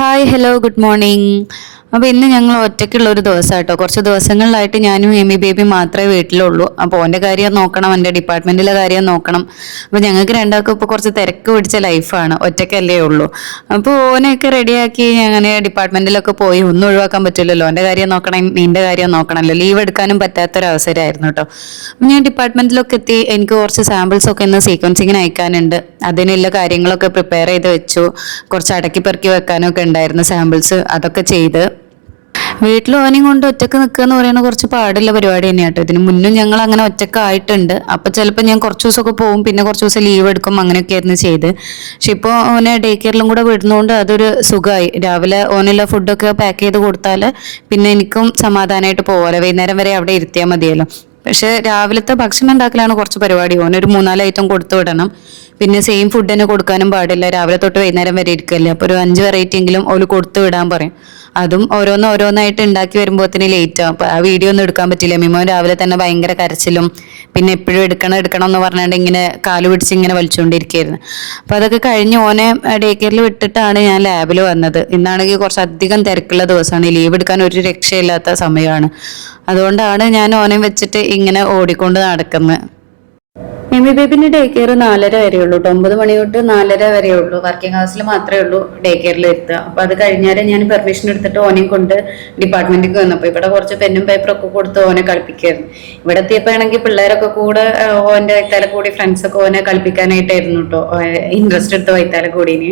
Hi hello good morning അപ്പോൾ ഇന്ന് ഞങ്ങൾ ഒറ്റയ്ക്കുള്ള ഒരു ദിവസം കേട്ടോ കുറച്ച് ദിവസങ്ങളിലായിട്ട് ഞാനും എമി ബേബി മാത്രമേ വീട്ടിലുള്ളൂ. അപ്പോൾ ഓന്റെ കാര്യം നോക്കണം എന്റെ ഡിപ്പാർട്ട്മെന്റിലെ കാര്യം നോക്കണം. അപ്പോൾ ഞങ്ങൾക്ക് രണ്ടാൾക്കും ഇപ്പോൾ കുറച്ച് തിരക്ക് പിടിച്ച ലൈഫാണ് ഒറ്റയ്ക്കല്ലേ ഉള്ളൂ. അപ്പോൾ ഓനെയൊക്കെ റെഡിയാക്കി അങ്ങനെ ഡിപ്പാർട്ട്മെന്റിലൊക്കെ പോയി ഒന്നും ഒഴിവാക്കാൻ പറ്റില്ലല്ലോ. എന്റെ കാര്യം നോക്കണം നിന്റെ കാര്യം നോക്കണമല്ലോ. ലീവ് എടുക്കാനും പറ്റാത്തൊരവസരമായിരുന്നു കേട്ടോ ഞാൻ ഡിപ്പാർട്ട്മെന്റിലൊക്കെ എത്തി. എനിക്ക് കുറച്ച് സാമ്പിൾസ് ഒക്കെ ഇന്ന് സീക്വൻസിങ്ങിന് അയക്കാനുണ്ട്. അതിനുള്ള കാര്യങ്ങളൊക്കെ പ്രിപ്പയർ ചെയ്ത് വെച്ചു. കുറച്ച് അടക്കി പെറുക്കി വെക്കാനൊക്കെ ഉണ്ടായിരുന്നു സാമ്പിൾസ് അതൊക്കെ ചെയ്ത്. വീട്ടിൽ ഓനെയും കൊണ്ട് ഒറ്റയ്ക്ക് നിൽക്കുക എന്ന് പറയുന്നത് കുറച്ച് പാടുള്ള പരിപാടി തന്നെയാണ് ഇതിന് മുന്നും ഞങ്ങൾ അങ്ങനെ ഒറ്റക്കായിട്ടുണ്ട്. അപ്പോൾ ചിലപ്പോൾ ഞാൻ കുറച്ച് ദിവസമൊക്കെ പോകും പിന്നെ കുറച്ച് ദിവസം ലീവ് എടുക്കും അങ്ങനെയൊക്കെ ആയിരുന്നു ചെയ്ത്. പക്ഷെ ഇപ്പോൾ ഓനെ ഡേ കെയറിലും കൂടെ വിടുന്നതുകൊണ്ട് അതൊരു സുഖമായി രാവിലെ ഓനുള്ള ഫുഡൊക്കെ പാക്ക് ചെയ്ത് കൊടുത്താൽ പിന്നെ എനിക്കും സമാധാനമായിട്ട് പോകാമല്ലോ വൈകുന്നേരം വരെ അവിടെ ഇരുത്തിയാൽ മതിയല്ലോ. പക്ഷെ രാവിലത്തെ ഭക്ഷണം ഉണ്ടാക്കലാണ് കുറച്ച് പരിപാടി. ഓനൊരു മൂന്നാൽ ഐറ്റം കൊടുത്തു വിടണം. പിന്നെ സെയിം ഫുഡ് തന്നെ കൊടുക്കാനും പാടില്ല. രാവിലെ തൊട്ട് വൈകുന്നേരം വരെ ഇരിക്കല്ലേ? അപ്പോൾ ഒരു അഞ്ച് വെറൈറ്റി എങ്കിലും ഓൽ കൊടുത്തു വിടാൻ പറയും. അതും ഓരോന്ന് ഓരോന്നായിട്ട് ഉണ്ടാക്കി വരുമ്പോഴത്തേന് ലേറ്റ് ആവും. അപ്പോൾ ആ വീഡിയോ ഒന്നും എടുക്കാൻ പറ്റില്ല. മിമോ രാവിലെ തന്നെ ഭയങ്കര കരച്ചിലും പിന്നെ എപ്പോഴും എടുക്കണം എടുക്കണം എന്ന് പറഞ്ഞുകൊണ്ട് ഇങ്ങനെ കാൽ പിടിച്ച് ഇങ്ങനെ വലിച്ചുകൊണ്ടിരിക്കുകയായിരുന്നു അപ്പോൾ അതൊക്കെ കഴിഞ്ഞ് ഓനെ ഡേ കെയറിൽ വിട്ടിട്ടാണ് ഞാൻ ലാബിൽ വന്നത്. ഇന്നാണെങ്കിൽ കുറച്ചധികം തിരക്കുള്ള ദിവസമാണ്. ലീവ് എടുക്കാൻ ഒരു രക്ഷയില്ലാത്ത സമയമാണ്. അതുകൊണ്ടാണ് ഞാൻ ഓനെ വെച്ചിട്ട് ഇങ്ങനെ ഓടിക്കൊണ്ട് നടക്കുന്നത് എമി ബേബിന്റെ ഡേ കെയർ നാലര വരെ കേട്ടോ ഒമ്പത് മണി തൊട്ട് നാലര ഉള്ളൂ വർക്കിംഗ് ഹൗസിൽ മാത്രമേ ഉള്ളൂ ഡേ കെയറിൽ എത്തുക. അപ്പൊ അത് കഴിഞ്ഞാലേ ഞാൻ പെർമിഷൻ എടുത്തിട്ട് ഓനെയും കൊണ്ട് ഡിപ്പാർട്ട്മെന്റിൽ വന്നപ്പോൾ ഇവിടെ കുറച്ച് പെന്നും പേപ്പറൊക്കെ കൊടുത്ത് ഓനെ കളിപ്പിക്കായിരുന്നു. ഇവിടെ എത്തിയപ്പോഴാണെങ്കിൽ പിള്ളേരൊക്കെ കൂടെ ഓന്റെ വൈത്താലെ കൂടി ഫ്രണ്ട്സ് ഒക്കെ ഓനെ കളിപ്പിക്കാനായിട്ടായിരുന്നു കേട്ടോ ഇൻട്രസ്റ്റ് എടുത്ത് വൈത്താലെ കൂടിന്.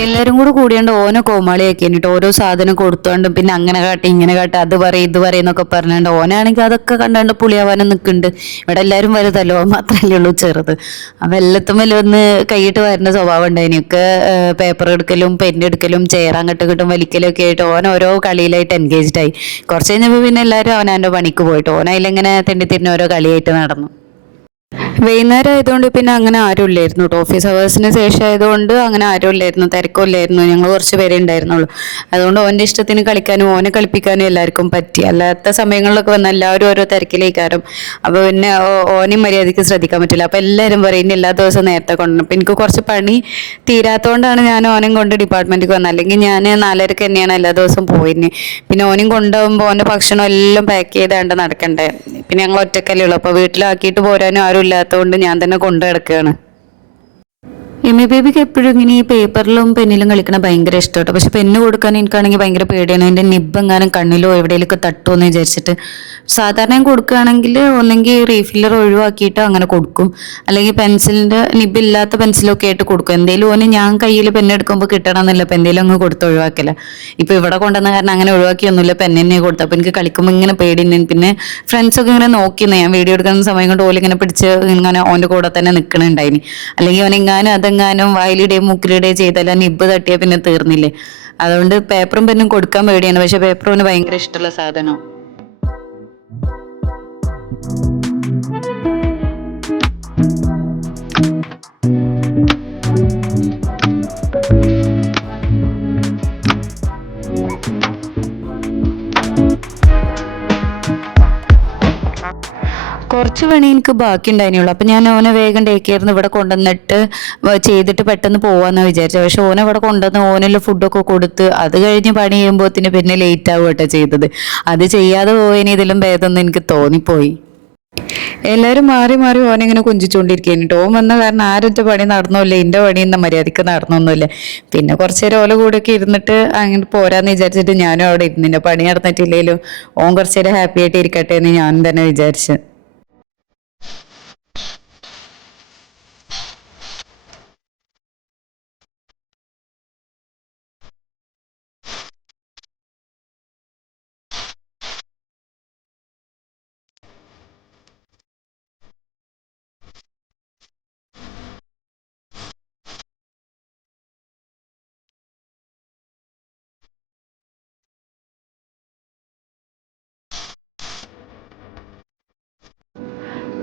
എല്ലാരും കൂടെ കൂടിയാണ്ട് ഓനെ കോമാളിയാക്കി എന്നിട്ട് ഓരോ സാധനം കൊടുത്തോണ്ട് പിന്നെ അങ്ങനെ കാട്ടി ഇങ്ങനെ കാട്ടി അത് പറയും ഇത് പറയും എന്നൊക്കെ പറഞ്ഞാണ്ട് ഓനാണെങ്കിൽ അതൊക്കെ കണ്ടാണ്ട് പുളിയാവാനും നിൽക്കുന്നുണ്ട് ഇവിടെ എല്ലാരും വലുതല്ലോ മാത്രല്ലേ ഉള്ളൂ ചെറുത്. അപ്പം വലിയ ഒന്ന് കൈയിട്ട് വരുന്ന സ്വഭാവം ഉണ്ട് അതിനൊക്കെ പേപ്പർ എടുക്കലും പെൻ എടുക്കലും ചെയർ അങ്ങോട്ടും കിട്ടും വലിക്കലും ഒക്കെ ആയിട്ട് ഓൻ ഓരോ കളിയിലായിട്ട് എൻഗേജ്ഡ് ആയി. കുറച്ച് കഴിഞ്ഞപ്പോൾ പിന്നെ എല്ലാവരും അവനാന്റെ പണിക്ക് പോയിട്ട് ഓനായിലിങ്ങനെ തെണ്ടി ഓരോ കളിയായിട്ട് നടന്നു. വൈകുന്നേരം ആയതുകൊണ്ട് പിന്നെ അങ്ങനെ ആരും ഇല്ലായിരുന്നു കേട്ടോ ഓഫീസ് അവേഴ്സിന് ശേഷം ആയതുകൊണ്ട് അങ്ങനെ ആരും ഇല്ലായിരുന്നു തിരക്കില്ലായിരുന്നു ഞങ്ങൾ കുറച്ച് പേരെ ഉണ്ടായിരുന്നുള്ളൂ. അതുകൊണ്ട് ഓന്റെ ഇഷ്ടത്തിന് കളിക്കാനും ഓനെ കളിപ്പിക്കാനും എല്ലാവർക്കും പറ്റി. അല്ലാത്ത സമയങ്ങളിലൊക്കെ വന്ന എല്ലാവരും ഓരോ തിരക്കിലേക്കാരും. അപ്പോൾ പിന്നെ ഓനെ മര്യാദയ്ക്ക് ശ്രദ്ധിക്കാൻ പറ്റില്ല. അപ്പോൾ എല്ലാവരും പറയും എല്ലാ ദിവസവും നേരത്തെ കൊണ്ടുവരണം. അപ്പോൾ എനിക്ക് കുറച്ച് പണി തീരാത്തതുകൊണ്ടാണ് ഞാൻ ഓനെയും കൊണ്ട് ഡിപ്പാർട്ട്മെന്റിൽ വന്നത് അല്ലെങ്കിൽ ഞാൻ നാലരക്ക് തന്നെയാണ് എല്ലാ ദിവസവും പോയിരുന്നത് പിന്നെ ഓനെയും കൊണ്ടുപോകുമ്പോൾ ഓന്റെ ഭക്ഷണം എല്ലാം പാക്ക് ചെയ്താണ്ട് നടക്കണ്ടേ. പിന്നെ ഞങ്ങൾ ഒറ്റക്കല്ലേ ഉള്ളൂ. അപ്പോൾ വീട്ടിലാക്കിയിട്ട് പോരാനും ആരും ഇല്ലാത്തതുകൊണ്ട് ഞാൻ തന്നെ കൊണ്ടു കിടക്കുകയാണ് എമി ബേബിക്ക് എപ്പോഴും ഇങ്ങനെ ഈ പേപ്പറിലും പെന്നിലും കളിക്കണ ഭയങ്കര ഇഷ്ടമാട്ടോ പക്ഷെ പെണ്ണ് കൊടുക്കാൻ എനിക്കാണെങ്കിൽ ഭയങ്കര പേടിയാണ്. എന്റെ നിബ് എങ്ങാനും കണ്ണിലോ എവിടെയെങ്കിലൊക്കെ തട്ടുമോ എന്ന് വിചാരിച്ചിട്ട്. സാധാരണ കൊടുക്കുകയാണെങ്കിൽ ഒന്നെങ്കിൽ റീഫില്ലർ ഒഴിവാക്കിയിട്ട് അങ്ങനെ കൊടുക്കും. അല്ലെങ്കിൽ പെൻസിലിന്റെ നിബ് ഇല്ലാത്ത പെൻസിലൊക്കെ ആയിട്ട് കൊടുക്കും. എന്തെങ്കിലും ഓന് ഞാൻ കയ്യിൽ പെണ്ണെടുക്കുമ്പോൾ കിട്ടണമെന്നില്ല അപ്പം എന്തെങ്കിലും അങ്ങ് കൊടുത്ത് ഒഴിവാക്കില്ല ഇപ്പൊ ഇവിടെ കൊണ്ടുവന്ന കാരണം അങ്ങനെ ഒഴിവാക്കിയൊന്നുമില്ല. പെൻ തന്നെ കൊടുത്തു. അപ്പൊ എനിക്ക് കളിക്കുമ്പോൾ ഇങ്ങനെ പേടിയുണ്ട്. പിന്നെ ഫ്രണ്ട്സ് ഒക്കെ ഇങ്ങനെ നോക്കിയിരുന്നു ഞാൻ വീഡിയോ എടുക്കുന്ന സമയം കൊണ്ട് ഓലിങ്ങനെ പിടിച്ച് ഇങ്ങനെ ഓന്റെ കൂടെ തന്നെ നിൽക്കണുണ്ടായിനി അല്ലെങ്കിൽ അവനെങ്ങാനും അതെങ്ങാനും വായിലിടുകയും മൂക്കിലിടുകയും ചെയ്താൽ ആ നിബ് തട്ടിയാൽ പിന്നെ തീർന്നില്ലേ. അതുകൊണ്ട് പേപ്പറും പെന്നും കൊടുക്കാൻ പേടിയാണ്. പക്ഷെ പേപ്പറും ഭയങ്കര ഇഷ്ടമുള്ള സാധനം കുറച്ച് പണി എനിക്ക് ബാക്കി ഉണ്ടായിരുന്നുള്ളൂ അപ്പം ഞാൻ ഓനെ വേഗം ഡേ കെയറിന്ന് ഇവിടെ കൊണ്ടുവന്നിട്ട് ചെയ്തിട്ട് പെട്ടെന്ന് പോവാന്ന് വിചാരിച്ചത് പക്ഷെ ഓനെ ഇവിടെ കൊണ്ടുവന്ന് ഓനുള്ള ഫുഡൊക്കെ കൊടുത്ത് അത് കഴിഞ്ഞ് പണി ചെയ്യുമ്പോഴത്തിന് പിന്നെ ലേറ്റ് ആവുക കേട്ടോ ചെയ്തത്. അത് ചെയ്യാതെ പോയതിന് ഇതിലും ഭേദം എനിക്ക് തോന്നിപ്പോയി. എല്ലാവരും മാറി മാറി ഓനിങ്ങനെ കുഞ്ചിച്ചുകൊണ്ടിരിക്കുകയാണ് ടോം വന്ന കാരണം ആരുടെ പണി നടന്നില്ല എന്റെ പണി എന്ന മര്യാദയ്ക്ക് നടന്നൊന്നുമില്ല. പിന്നെ കുറച്ച് നേരം ഓല കൂടെയൊക്കെ ഇരുന്നിട്ട് അങ്ങനെ പോരാന്ന് വിചാരിച്ചിട്ട് ഞാനും അവിടെ ഇരുന്നില്ല. പണി നടന്നിട്ടില്ലെങ്കിലും ഓൻ കുറച്ച് നേരം ഹാപ്പി ആയിട്ട് ഇരിക്കട്ടെ എന്ന് ഞാൻ തന്നെ വിചാരിച്ചു.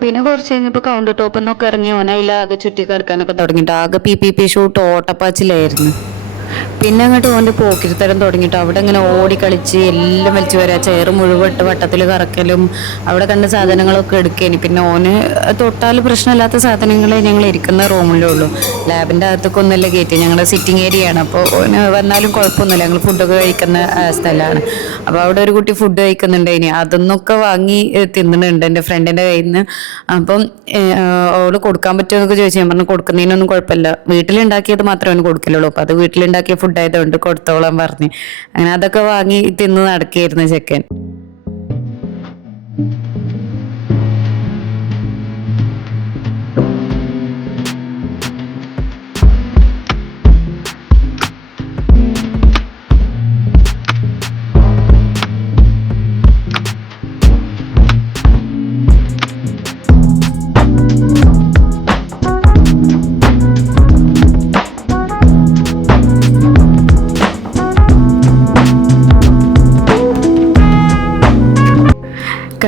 പിന്നെ കുറച്ച് കഴിഞ്ഞപ്പോൾ കൗണ്ടർ ടോപ്പിൽ നിന്നൊക്കെ ഇറങ്ങി ആകെ ചുറ്റി കിടക്കാനൊക്കെ തുടങ്ങിയിട്ട്. ആകെ പി പി പി ഷൂട്ട് ഓട്ടപ്പാച്ചിലായിരുന്നു. പിന്നെ അങ്ങോട്ട് ഓന്റെ പോക്കിരിത്തരം തുടങ്ങിയിട്ട് അവിടെ ഇങ്ങനെ ഓടിക്കളിച്ച് എല്ലാം വലിച്ചു വരാ. ചെയർ മുഴുവൻ ഇട്ട് വട്ടത്തിൽ കറക്കലും അവിടെ കണ്ട സാധനങ്ങളൊക്കെ എടുക്കേനി. പിന്നെ ഓന് തൊട്ടാൽ പ്രശ്നമില്ലാത്ത സാധനങ്ങളെ ഞങ്ങൾ ഇരിക്കുന്ന റൂമിലേ ഉള്ളൂ. ലാബിന്റെ അകത്തൊക്കെ ഒന്നല്ല കയറ്റി ഞങ്ങളുടെ സിറ്റിംഗ് ഏരിയ ആണ്. അപ്പോൾ ഓന് വന്നാലും കുഴപ്പമൊന്നുമില്ല. ഞങ്ങൾ ഫുഡൊക്കെ കഴിക്കുന്ന സ്ഥലമാണ്. അപ്പോൾ അവിടെ ഒരു കുട്ടി ഫുഡ് കഴിക്കുന്നുണ്ട് ഇനി അതൊന്നൊക്കെ വാങ്ങി തിന്നുന്നുണ്ട് എന്റെ ഫ്രണ്ടിന്റെ കയ്യിൽ നിന്ന് അപ്പം അവൾ കൊടുക്കാൻ പറ്റുമോ എന്നൊക്കെ ചോദിച്ചു. ഞാൻ പറഞ്ഞു കൊടുക്കുന്നതിനൊന്നും കുഴപ്പമില്ല. വീട്ടിലുണ്ടാക്കിയത് മാത്രമേ അവന് കൊടുക്കലുള്ളൂ. അപ്പോൾ അത് വീട്ടിലുണ്ടാക്കിയ ഫുഡ് ആയതുകൊണ്ട് കൊടുത്തോളാൻ പറഞ്ഞ്. അങ്ങനെ അതൊക്കെ വാങ്ങി തിന്ന് നടക്കുകയായിരുന്നു ചെക്കൻ.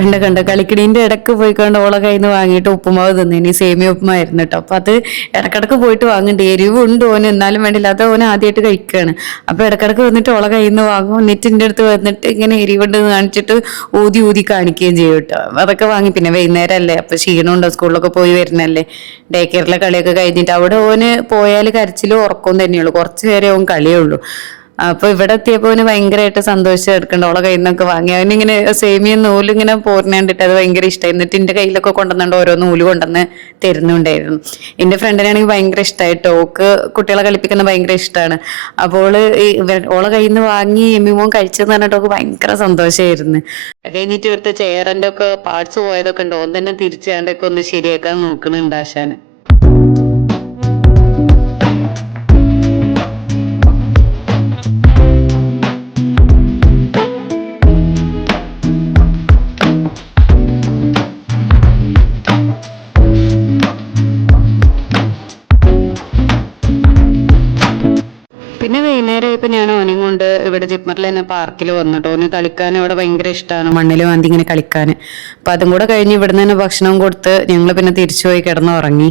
കണ്ട കണ്ട. കളിക്കിടീന്റെ ഇടയ്ക്ക് പോയി കണ്ട് ഓളെ കയ്യിൽ നിന്ന് വാങ്ങിയിട്ട് ഉപ്പുമാവ് തിന്നേനി. സേമിയ ഉപ്പുമായിരുന്നു കേട്ടോ അപ്പം അത് ഇടക്കിടക്ക് പോയിട്ട് വാങ്ങുന്നുണ്ട് എരിവുണ്ട് ഓന്. എന്നാലും വേണ്ടില്ലാത്ത ഓന് ആദ്യമായിട്ട് കഴിക്കുകയാണ് അപ്പോൾ ഇടക്കിടക്ക് വന്നിട്ട് ഓളെ കയ്യിൽ നിന്ന് വാങ്ങും. എന്നിട്ട് എന്റെ അടുത്ത് വന്നിട്ട് ഇങ്ങനെ എരിവുണ്ട് കാണിച്ചിട്ട് ഊതി ഊതി കാണിക്കുകയും ചെയ്യും കേട്ടോ അതൊക്കെ വാങ്ങി. പിന്നെ വൈകുന്നേരം അല്ലേ അപ്പോൾ ക്ഷീണമുണ്ടോ സ്കൂളിലൊക്കെ പോയി വരുന്നല്ലേ? ഡേ കെയറിലെ കളിയൊക്കെ കഴിഞ്ഞിട്ട് അവിടെ ഓന് പോയാൽ കരച്ചിലും ഉറക്കവും തന്നെയുള്ളൂ. കുറച്ച് നേരം ഓൻ കളിയേ ഉള്ളൂ. അപ്പൊ ഇവിടെ എത്തിയപ്പോ അവന് ഭയങ്കരമായിട്ട് സന്തോഷം എടുക്കണ്ട. ഓളെ കയ്യിൽ നിന്നൊക്കെ വാങ്ങി. അവനിങ്ങനെ സേമിയ നൂലിങ്ങനെ പോരുന്ന കണ്ടിട്ട് അത് ഭയങ്കര ഇഷ്ടമായി എന്നിട്ട് എന്റെ കയ്യിലൊക്കെ കൊണ്ടുവന്നുകൊണ്ട് ഓരോ നൂൽ കൊണ്ടുവന്ന് തരുന്നുണ്ടായിരുന്നു. എന്റെ ഫ്രണ്ടിനാണെങ്കിൽ ഭയങ്കര ഇഷ്ടമായിട്ട് ഓക്ക് കുട്ടികളെ കളിപ്പിക്കുന്ന ഭയങ്കര ഇഷ്ടമാണ് അപ്പോൾ ഓളെ കയ്യിൽ നിന്ന് വാങ്ങി എമ്മിമോൻ കഴിച്ചെന്ന് പറഞ്ഞിട്ട് ഭയങ്കര സന്തോഷമായിരുന്നു അത് കഴിഞ്ഞിട്ട് ഇവിടുത്തെ ചെയറിന്റെ ഒക്കെ പാർട്സ് പോയതൊക്കെ ഉണ്ട്. ഓൻ തന്നെ തിരിച്ചാണ്ടൊക്കെ ഒന്ന് ശരിയാക്കാൻ നോക്കുന്നുണ്ട് ആശാന്. ആയപ്പോൾ ഞാൻ ഓനും കൊണ്ട് ഇവിടെ ജിപ്മറിൽ തന്നെ പാർക്കിൽ വന്നിട്ട് ഓന് കളിക്കാൻ ഇവിടെ ഭയങ്കര ഇഷ്ടമാണ് മണ്ണിൽ വാന്തി ഇങ്ങനെ കളിക്കാൻ. അപ്പം അതും കൂടെ കഴിഞ്ഞ് ഇവിടുന്ന് തന്നെ ഭക്ഷണം കൊടുത്ത് ഞങ്ങൾ പിന്നെ തിരിച്ചു പോയി കിടന്ന് ഉറങ്ങി.